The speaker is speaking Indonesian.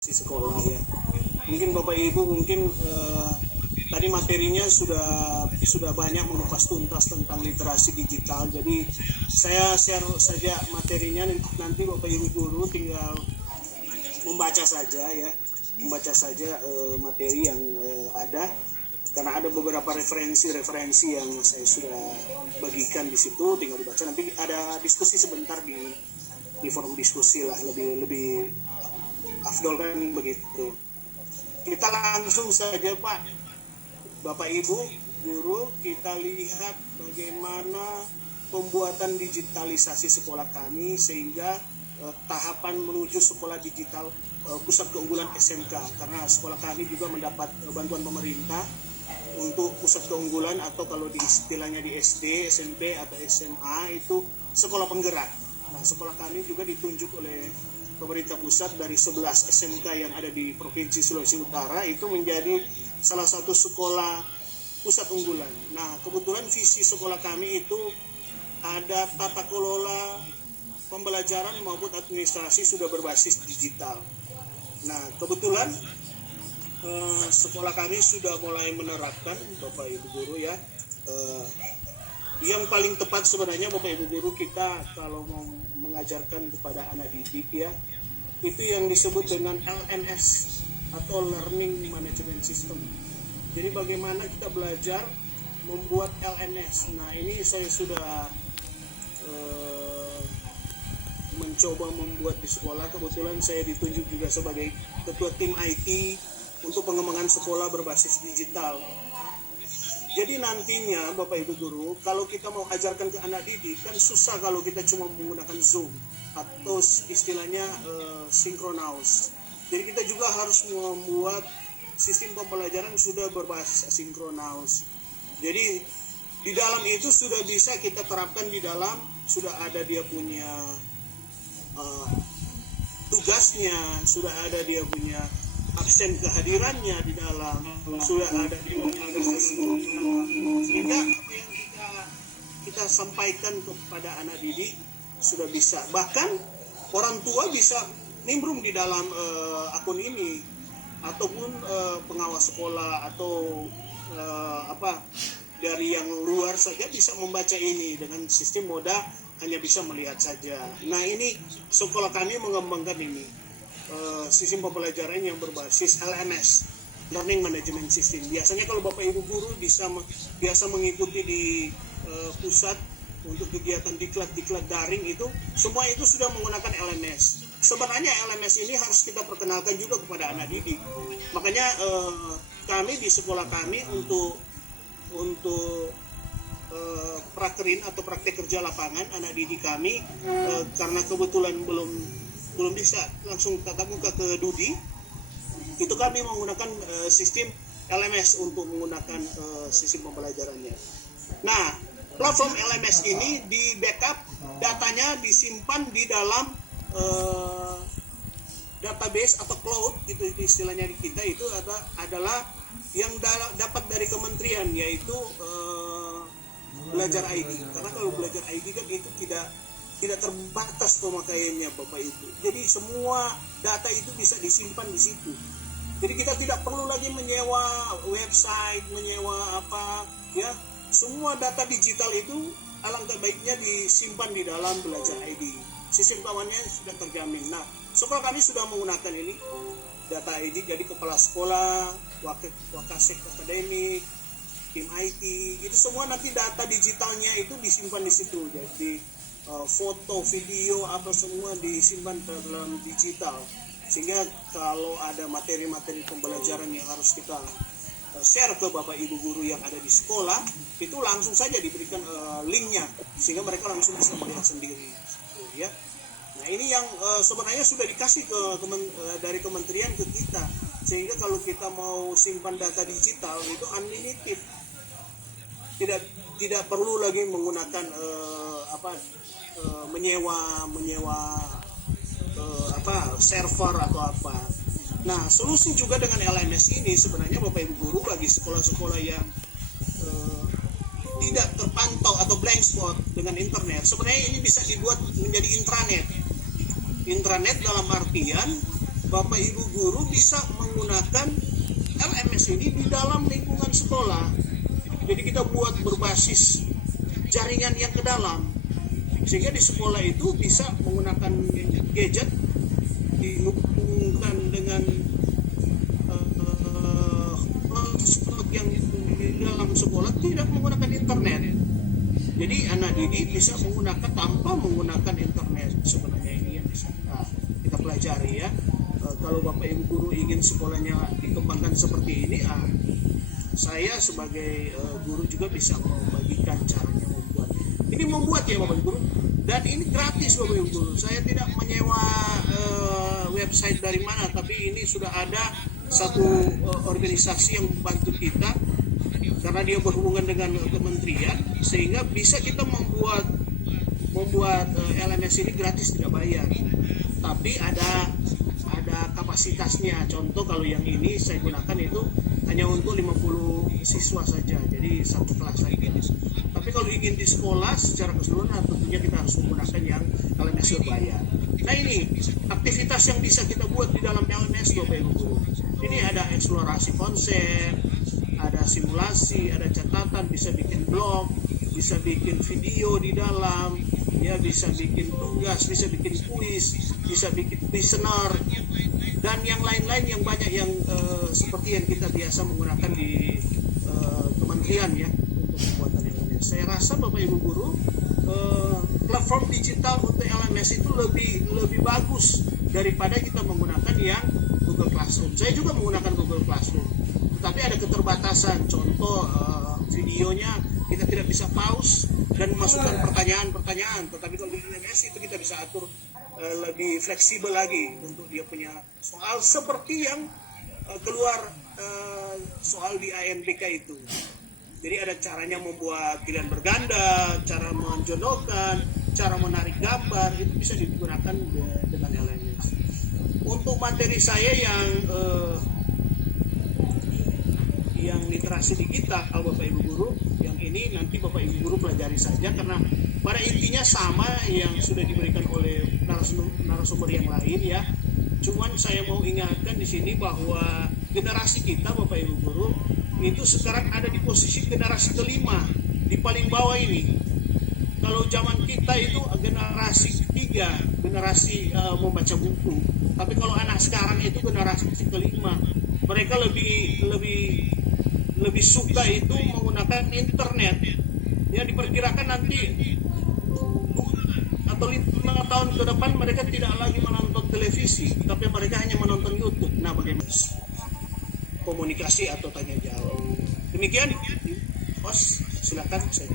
si sekolah ya. Mungkin Bapak Ibu tadi materinya sudah banyak mengupas tuntas tentang literasi digital. Jadi saya share saja materinya, nanti Bapak Ibu guru tinggal membaca saja ya, materi yang ada, karena ada beberapa referensi yang saya sudah bagikan di situ, tinggal dibaca. Nanti ada diskusi sebentar di forum diskusi lah, lebih afdol kan begitu. Kita langsung saja Pak, Bapak Ibu guru, kita lihat bagaimana pembuatan digitalisasi sekolah kami sehingga tahapan menuju sekolah digital pusat keunggulan SMK, karena sekolah kami juga mendapat bantuan pemerintah untuk pusat keunggulan, atau kalau di istilahnya di SD, SMP atau SMA itu sekolah penggerak. Nah, sekolah kami juga ditunjuk oleh pemerintah pusat dari 11 SMK yang ada di Provinsi Sulawesi Utara itu menjadi salah satu sekolah pusat unggulan. Nah, kebetulan visi sekolah kami itu ada tata kelola pembelajaran maupun administrasi sudah berbasis digital. Nah, kebetulan sekolah kami sudah mulai menerapkan, Bapak Ibu guru ya, yang paling tepat sebenarnya Bapak Ibu guru, kita kalau mau mengajarkan kepada anak didik ya, itu yang disebut dengan LMS atau Learning Management System. Jadi bagaimana kita belajar membuat LMS. Nah, ini saya sudah mencoba membuat di sekolah. Kebetulan saya ditunjuk juga sebagai ketua tim IT untuk pengembangan sekolah berbasis digital. Jadi nantinya Bapak Ibu guru, kalau kita mau ajarkan ke anak didik kan susah kalau kita cuma menggunakan Zoom atau istilahnya sinkronous. Jadi kita juga harus membuat sistem pembelajaran sudah berbasis asinkronous. Jadi di dalam itu sudah bisa kita terapkan, di dalam sudah ada dia punya tugasnya, sudah ada dia punya absen kehadirannya di dalam, sudah ada di sehingga apa yang kita sampaikan kepada anak didik sudah bisa, bahkan orang tua bisa nimbrung di dalam akun ini, ataupun pengawas sekolah atau dari yang luar saja bisa membaca ini dengan sistem moda hanya bisa melihat saja. Nah, ini sekolah kami mengembangkan ini sistem pembelajaran yang berbasis LMS, Learning Management System. Biasanya kalau Bapak Ibu guru biasa mengikuti di pusat untuk kegiatan diklat daring itu, semua itu sudah menggunakan LMS. Sebenarnya LMS ini harus kita perkenalkan juga kepada anak didik. Makanya kami di sekolah kami untuk prakerin atau praktek kerja lapangan anak didik kami, karena kebetulan belum bisa langsung tatap muka ke Dudi, itu kami menggunakan sistem LMS untuk menggunakan sistem pembelajarannya. Nah, platform LMS ini di backup, datanya disimpan di dalam database atau cloud, itu istilahnya di kita itu adalah yang dapat dari kementerian, yaitu Belajar ID. Karena kalau Belajar ID kan itu tidak terbatas pemakaiannya Bapak Ibu. Jadi semua data itu bisa disimpan di situ. Jadi kita tidak perlu lagi menyewa website, menyewa apa ya. Semua data digital itu alangkah baiknya disimpan di dalam Belajar ID. Sistem keamanannya sudah terjamin. Nah, sekolah kami sudah menggunakan ini data ID, jadi kepala sekolah, wakasek akademik, tim IT, itu semua nanti data digitalnya itu disimpan di situ. Jadi foto, video, apa semua disimpan dalam digital. Sehingga kalau ada materi-materi pembelajaran yang harus kita share ke Bapak Ibu guru yang ada di sekolah, itu langsung saja diberikan linknya, sehingga mereka langsung bisa melihat sendiri. Ya. Nah, ini yang sebenarnya sudah dikasih dari kementerian ke kita, sehingga kalau kita mau simpan data digital itu unlimited, tidak perlu lagi menggunakan menyewa server atau apa. Nah, solusi juga dengan LMS ini sebenarnya Bapak Ibu guru, bagi sekolah-sekolah yang tidak terpantau atau blank spot dengan internet, sebenarnya ini bisa dibuat menjadi intranet. Intranet dalam artian Bapak Ibu guru bisa menggunakan LMS ini di dalam lingkungan sekolah. Jadi kita buat berbasis jaringan yang ke dalam, sehingga di sekolah itu bisa menggunakan gadget dihubungkan dengan hotspot yang di dalam sekolah, tidak menggunakan internet. Jadi anak didik bisa menggunakan tanpa menggunakan internet. Sebenarnya ini yang bisa kita pelajari ya. Kalau Bapak Ibu guru ingin sekolahnya dikembangkan seperti ini, saya sebagai guru juga bisa membagikan caranya membuat. Ini membuat ya Bapak Ibu guru, dan ini gratis Bapak Ibu guru. Saya tidak menyewa website dari mana, tapi ini sudah ada satu organisasi yang membantu kita karena dia berhubungan dengan kementerian, sehingga bisa kita membuat LMS ini gratis, tidak bayar. Tapi ada kapasitasnya. Contoh kalau yang ini saya gunakan itu hanya untuk 50 siswa saja, jadi satu kelas saja. Tapi kalau ingin di sekolah secara keseluruhan, tentunya kita harus menggunakan yang LMS berbayar. Nah, ini aktivitas yang bisa kita buat di dalam LMS Bapak Ibu guru. Ini ada eksplorasi konsep, ada simulasi, ada catatan, bisa bikin blog, bisa bikin video di dalam, ya, bisa bikin tugas, bisa bikin kuis, bisa bikin listener, dan yang lain-lain yang banyak yang seperti yang kita biasa menggunakan di kementerian ya untuk pembuatan LMS. Saya rasa Bapak Ibu guru, platform digital untuk LMS itu lebih bagus daripada kita menggunakan yang Google Classroom. Saya juga menggunakan Google Classroom, tetapi ada keterbatasan. Contoh videonya kita tidak bisa pause dan memasukkan pertanyaan. Tetapi kalau di LMS itu kita bisa atur lebih fleksibel lagi untuk dia punya soal seperti yang keluar soal di ANBK itu. Jadi ada caranya membuat pilihan berganda, cara menjodohkan, cara menarik gambar, itu bisa digunakan dengan LMS. Untuk materi saya yang literasi digital Bapak Ibu guru, yang ini nanti Bapak Ibu guru pelajari saja, karena pada intinya sama yang sudah diberikan oleh narasumber yang lain ya. Cuman saya mau ingatkan di sini bahwa generasi kita Bapak Ibu guru itu sekarang ada di posisi generasi kelima, di paling bawah ini. Kalau zaman kita itu generasi ketiga, generasi membaca buku. Tapi kalau anak sekarang itu generasi kelima, mereka lebih suka itu menggunakan internet. Ya, diperkirakan nanti atau 5 tahun ke depan mereka tidak lagi menonton televisi, tapi mereka hanya menonton YouTube. Nah, bagaimana komunikasi atau tanya jawab? Demikian, Bos, silakan saya